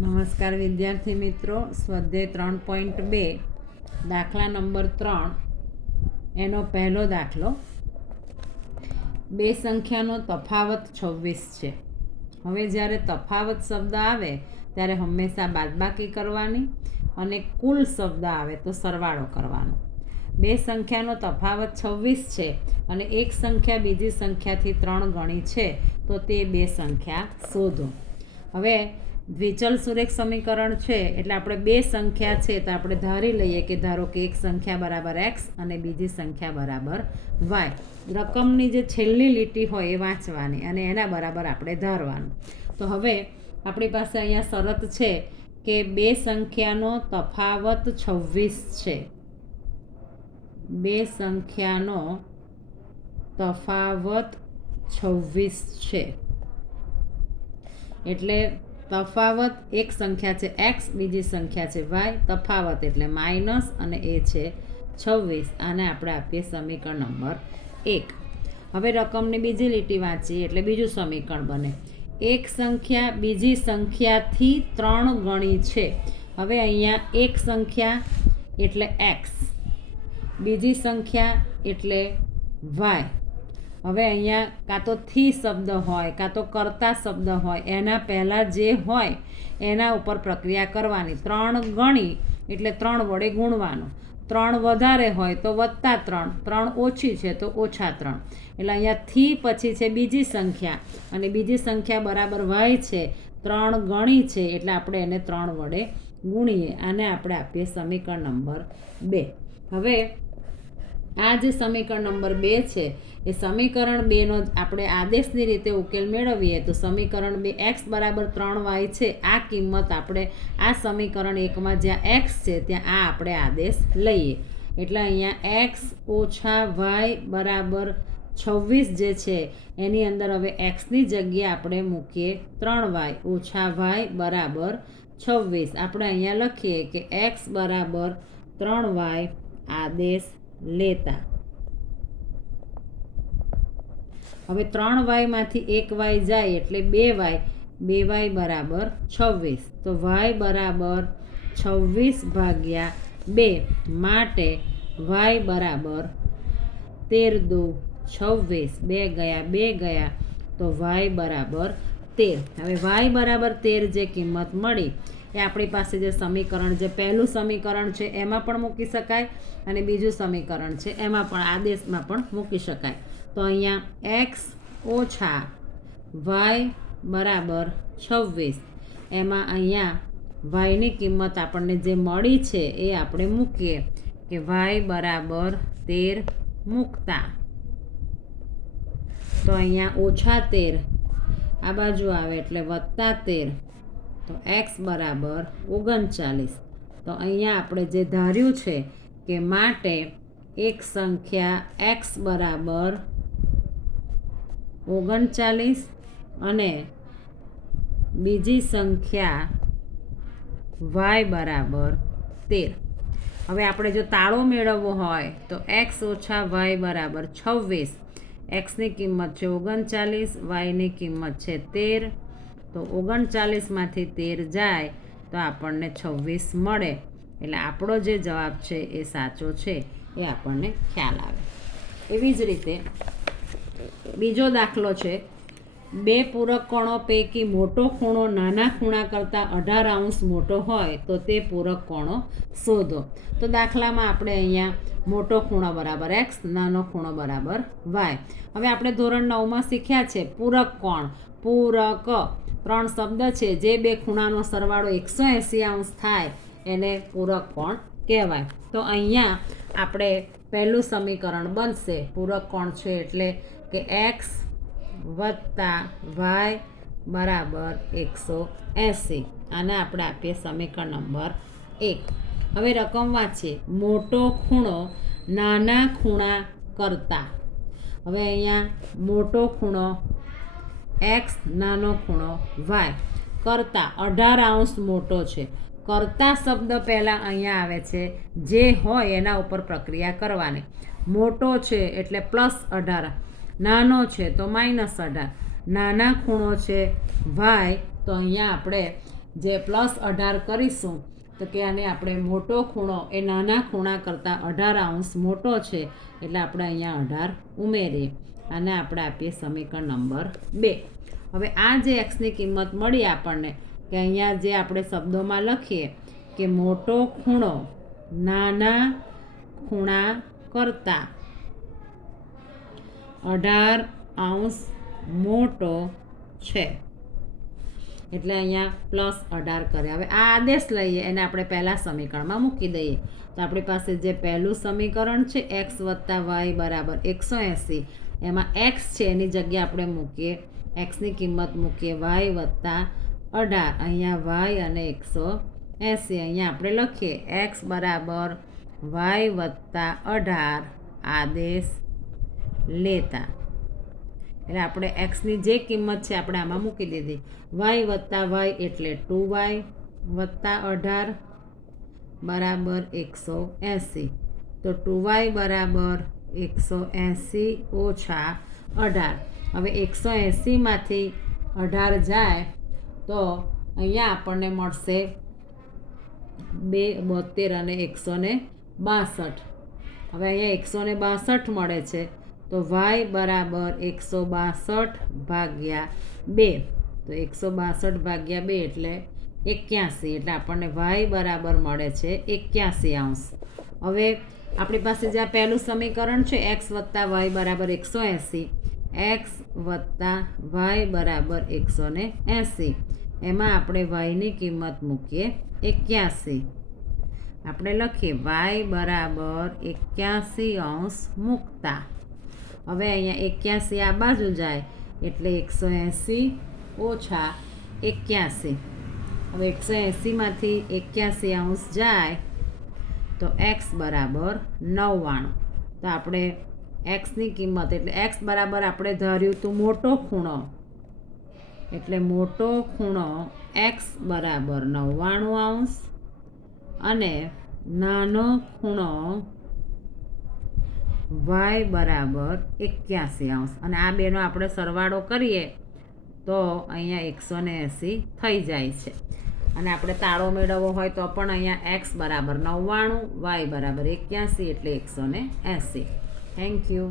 નમસ્કાર વિદ્યાર્થી મિત્રો, સ્વાધ્યાય 3.2 દાખલા નંબર 3 એનો પહેલો દાખલો. બે સંખ્યાનો તફાવત 26 છે. હવે જ્યારે તફાવત શબ્દ આવે ત્યારે હંમેશા બાદબાકી કરવાની અને કુલ શબ્દ આવે તો સરવાળો કરવાનો. બે સંખ્યાનો તફાવત 26 છે અને એક સંખ્યા બીજી સંખ્યાથી 3 ગણી છે, તો તે બે સંખ્યા શોધો. હવે દ્વિચલ સુરેખ સમીકરણ છે એટલે આપણે બે સંખ્યા છે તો આપણે ધારી લઈએ કે ધારો કે એક સંખ્યા બરાબર એક્સ અને બીજી સંખ્યા બરાબર વાય. રકમની જે છેલ્લી લીટી હોય એ વાંચવાની અને એના બરાબર આપણે ધારવાનું. તો હવે આપણી પાસે અહીંયા શરત છે કે બે સંખ્યાનો તફાવત 26 છે. બે સંખ્યાનો તફાવત 26 છે એટલે તફાવત એક સંખ્યા છે એક્સ, બીજી સંખ્યા છે વાય. તફાવત એટલે માઇનસ અને એ છે 26. આને આપણે આપીએ સમીકરણ નંબર 1. હવે રકમની બીજી લીટી વાંચીએ એટલે બીજું સમીકરણ બને. એક સંખ્યા બીજી સંખ્યાથી 3 ગણી છે. હવે અહીંયા એક સંખ્યા એટલે એક્સ, બીજી સંખ્યા એટલે વાય. હવે અહીંયા કાં તો થી શબ્દ હોય કાં તો કરતા શબ્દ હોય, એના પહેલાં જે હોય એના ઉપર પ્રક્રિયા કરવાની. 3 ગણી એટલે 3 વડે ગુણવાનું. 3 વધારે હોય તો +3, 3 ઓછી છે તો -3. એટલે અહીંયા થી પછી છે બીજી સંખ્યા અને બીજી સંખ્યા બરાબર વાય છે. 3 ગણી છે એટલે આપણે એને 3 વડે ગુણીએ. આને આપણે આપીએ સમીકરણ નંબર 2. હવે આ જે સમીકરણ નંબર 2 છે એ સમીકરણ 2નો આપણે આદેશની રીતે ઉકેલ મેળવીએ તો સમીકરણ 2 એક્સ બરાબર 3y છે. આ કિંમત આપણે આ સમીકરણ 1માં જ્યાં એક્સ છે ત્યાં આ આપણે આદેશ લઈએ એટલે અહીંયા એક્સ ઓછા વાય બરાબર 26 જે છે એની અંદર હવે એક્સની જગ્યાએ આપણે મૂકીએ 3y ઓછા વાય બરાબર 26. આપણે અહીંયા લખીએ કે એક્સ બરાબર 3y આદેશ લેતા. હવે 3y માંથી 1y જાય એટલે 2y, 2y બરાબર 26. તો y બરાબર 26 ભાગ્યા 2 માટે y બરાબર 13 દુ 26. 2 ગયા 2 ગયા તો y બરાબર 13. હવે y બરાબર 13 જે કિંમત મળી એ આપણી પાસે જે સમીકરણ જે પહેલું સમીકરણ છે એમાં પણ મૂકી શકાય અને બીજું સમીકરણ છે એમાં પણ આદેશમાં પણ મૂકી શકાય. તો અહીંયા એક્સ ઓછા વાય બરાબર 26 એમાં અહીંયા વાયની કિંમત આપણને જે મળી છે એ આપણે મૂકીએ કે વાય બરાબર 13 મૂકતા તો અહીંયા -13 આ બાજુ આવે એટલે +13 તો એક્સ બરાબર 39. તો અહીંયા આપણે જે ધાર્યું છે કે માટે એક સંખ્યા એક્સ બરાબર 39 અને બીજી સંખ્યા વાય બરાબર 13. હવે આપણે જો તાળો મેળવવો હોય તો એક્સ ઓછા વાય બરાબર 26. એક્સની કિંમત છે 39, વાયની કિંમત છે 13. તો 39માંથી 13 જાય તો આપણને 26 મળે. એટલે આપણો જે જવાબ છે એ સાચો છે એ આપણને ખ્યાલ આવે. એવી જ રીતે બીજો દાખલો છે. બે પૂરક કોણો પૈકી મોટો ખૂણો નાના ખૂણા કરતાં 18° મોટો હોય તો તે પૂરક કોણો શોધો. તો દાખલામાં આપણે અહીંયા મોટો ખૂણો બરાબર એક્સ, નાનો ખૂણો બરાબર વાય. હવે આપણે ધોરણ 9માં શીખ્યા છે પૂરક કોણ. પૂરક 3 શબ્દ છે. જે બે ખૂણાનો સરવાળો 180° થાય એને પૂરક કોણ કહેવાય. તો અહીંયા આપણે પહેલું સમીકરણ બનશે. પૂરક કોણ છે એટલે કે એક્સ વત્તા વાય બરાબર 180. આને આપણે આપીએ સમીકરણ નંબર 1. હવે રકમ વાંચીએ. મોટો ખૂણો નાના ખૂણા કરતાં. હવે અહીંયા મોટો ખૂણો એક્સ, નાનો ખૂણો વાય કરતાં 18° મોટો છે. કરતા શબ્દ પહેલાં અહીંયા આવે છે. જે હોય એના ઉપર પ્રક્રિયા કરવાની. મોટો છે એટલે +18, નાનો છે તો -18. નાના ખૂણો છે વાય તો અહીંયા આપણે જે +18 કરીશું તો કે આને આપણે મોટો ખૂણો એ નાના ખૂણા કરતાં 18° મોટો છે એટલે આપણે અહીંયા 18 ઉમેરીએ. આને આપણે આપીએ સમીકરણ નંબર 2. હવે આ જે એક્સની કિંમત મળી આપણને કે અહીંયા જે આપણે શબ્દોમાં લખીએ કે મોટો ખૂણો નાના ખૂણા કરતાં 18° મોટો છે એટલે અહીંયા +18 કરે. હવે આ આદેશ લઈએ એને આપણે પહેલાં સમીકરણમાં મૂકી દઈએ તો આપણી પાસે જે પહેલું સમીકરણ છે x + y = 180 એમાં x છે એની જગ્યાએ આપણે મૂકીએ xની કિંમત મૂકીએ y + 18 અહીંયા y અને 180 અહીંયા આપણે લખીએ x = y + 18 આદેશ લેતા એટલે આપણે xની જે કિંમત છે આપણે આમાં મૂકી દીધી. y + y એટલે 2y + 18 બરાબર 180 તો 2y બરાબર 180 ઓછા 18. હવે 180માંથી 18 જાય તો અહીંયા આપણને મળશે 72 અને 162. હવે અહીંયા 162 મળે છે તો y બરાબર 162/2 તો 162/2 એટલે 81 એટલે આપણને y બરાબર મળે છે 81°. હવે આપણી પાસે જે આ પહેલું સમીકરણ છે x + y બરાબર 180 x + y બરાબર 180 એમાં આપણે yની કિંમત મૂકીએ 81. આપણે લખીએ y બરાબર 81° મૂકતા હવે અહીંયા 81 આ બાજુ જાય એટલે 180 ઓછા 81. હવે 180માંથી 81° જાય તો x બરાબર 99. તો આપણે xની કિંમત એટલે x બરાબર આપણે ધાર્યું હતું મોટો ખૂણો એટલે મોટો ખૂણો x બરાબર 99° અને નાનો ખૂણો y બરાબર 81° અને આ બેનો આપણે સરવાળો કરીએ તો અહીંયા 180 થઈ જાય છે. અને આપણે તાળો મેળવવો હોય તો પણ અહીંયા x બરાબર 99 y બરાબર 81 એટલે 180. Thank you.